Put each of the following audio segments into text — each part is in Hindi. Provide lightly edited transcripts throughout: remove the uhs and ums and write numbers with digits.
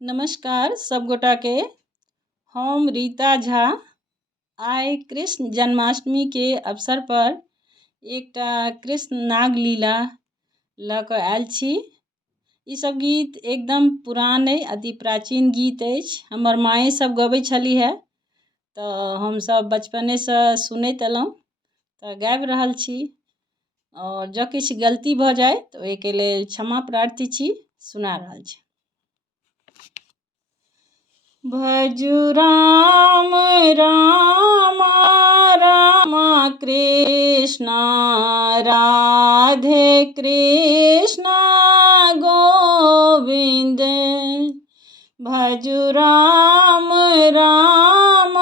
नमस्कार सब गोटा के। हम रीता झा आइ कृष्ण जन्माष्टमी के अवसर पर एकटा कृष्ण नाग लीला लऽ कऽ आयल छी। ई सब गीत एकदम पुरान अइ, अति प्राचीन गीत अछि। हमर माए सब गबै छलीह है, तऽ हमसब बचपनेसँ सुनैत एलहुँ तऽ गाबि रहल छी। और जँ किछु गलती भऽ जाय तऽ ओहिके लेल क्षमा प्रार्थी छी। सुना रहल छी। भजु राम राम राम कृष्ण राधे कृष्ण गोविंद। भजु राम राम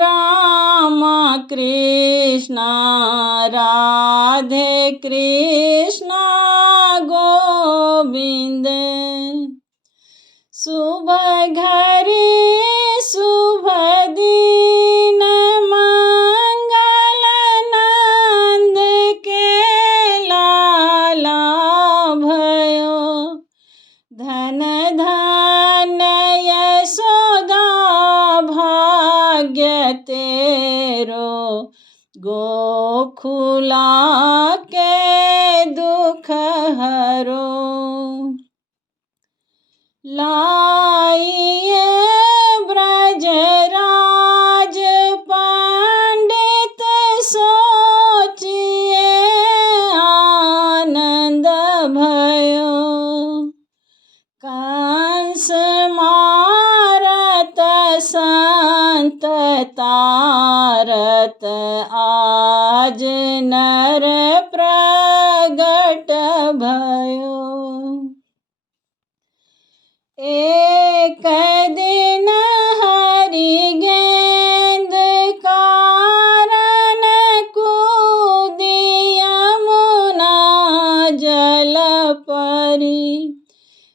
राम कृष्ण राधे कृष्ण गोविंद। शुभ घड़ी शुभ दिन मंगल नंद के लाला भयो। धन धन यशोदा भाग्य तेरो। गोकुला के दुख हरो। लाइए ब्रजराज पंडित सोचिए आनंद भयो। कंस मारत संत तारत आज नर प्रगट भयो। एक दिन हरि गेंद कारण कूदी यमुना जल परी।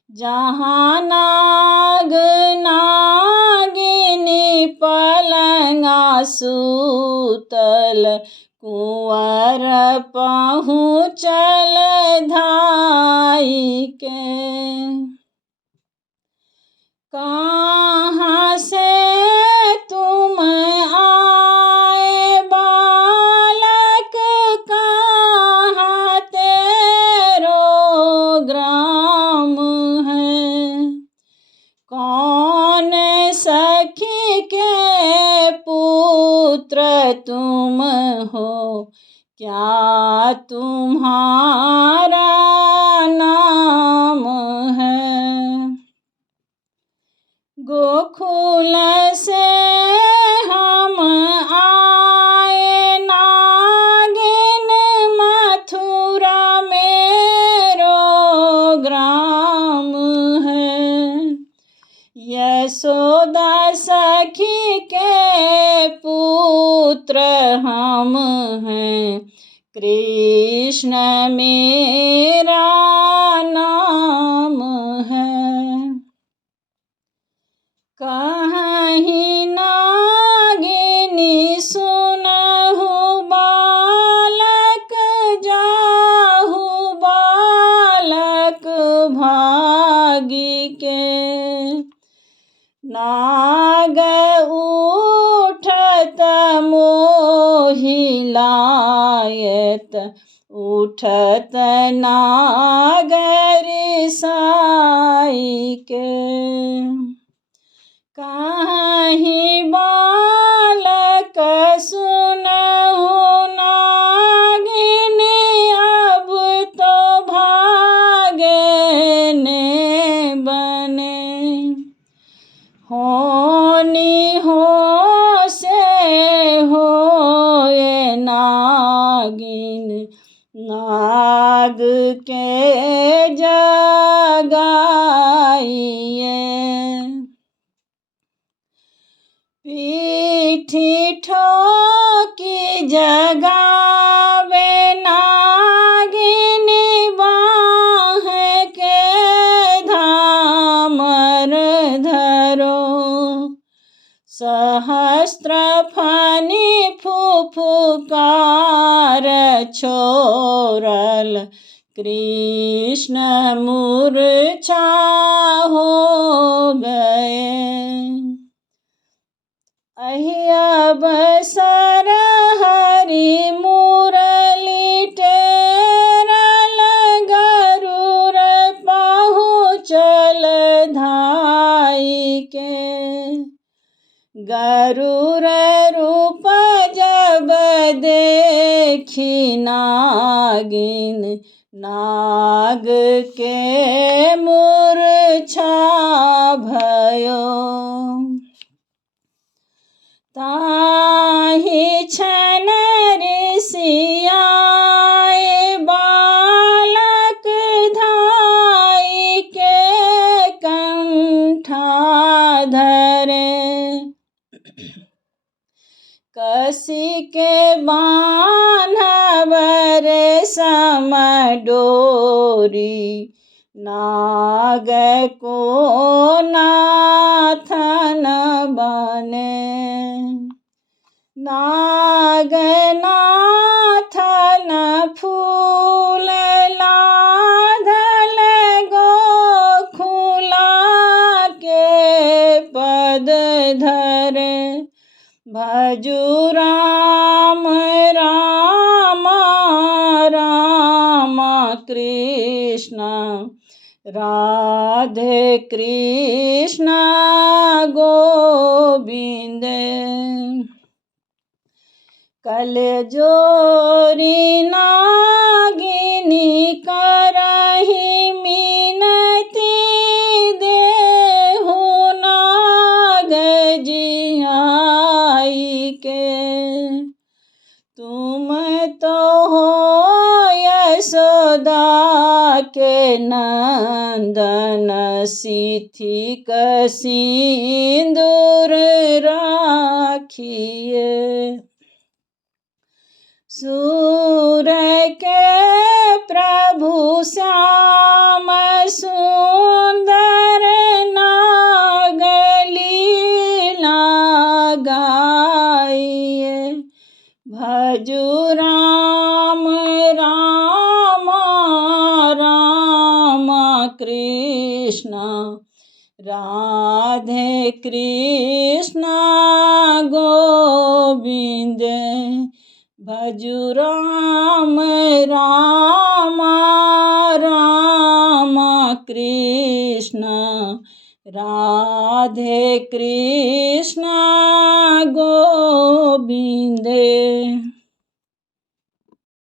जहाँ नाग नागिनी पलंगा सूतल। कुंवर पहुँचल धाई के। कहाँ से तुम आए बालक कहाँ तेरो ग्राम है। कौन सखी के पुत्र तुम हो। क्या तुम्हारा नाम है। गोकुल से हम आए नागिन मथुरा मेरो ग्राम है। यशोदा सखी के पुत्र हम हैं। कृष्ण मेरा नाम है। कहीं नागिनी सुनहु बालक जाहु बालक भागी के। नाग उठत मोहिलायत उठत नागर साई के। कहीं बालक सुनहु नागिन अब तो भागे ने बने। होनी हो से होए नागिन नाग के जगाइए। पीठी ठोकी जगावे नागिन बाँह के धामर धरो। सहस्त्र फनी फुफुकार छोड़ल। कृष्ण मूर्छा हो गरुड़ रूप जब देखी नागिन, नाग के मूर्छा भयो। ताहि क्षण ऋषि आए, बालक धाई के कंठा धरे। कसी के बान्हब रेशम डोरी, नाग को नाथन बने। नाग नाथन फूल लाधल, गोखुला के पद धरे। भजु राम राम राम कृष्ण, राधे कृष्ण गोविंद। कल जोरी नागिनी करहि मिनती, देहु नाग जियाई के। तुम तो हो यशोदा के नंदन, सिथिक सिंदूर राखिए। सूर के प्रभु श्याम सुंदर, नाग लीला गाइए। भजु राम राम राम कृष्ण, राधे कृष्ण गोविंद। भजु राम राम राम कृष्ण, राधे कृष्ण गोविंद।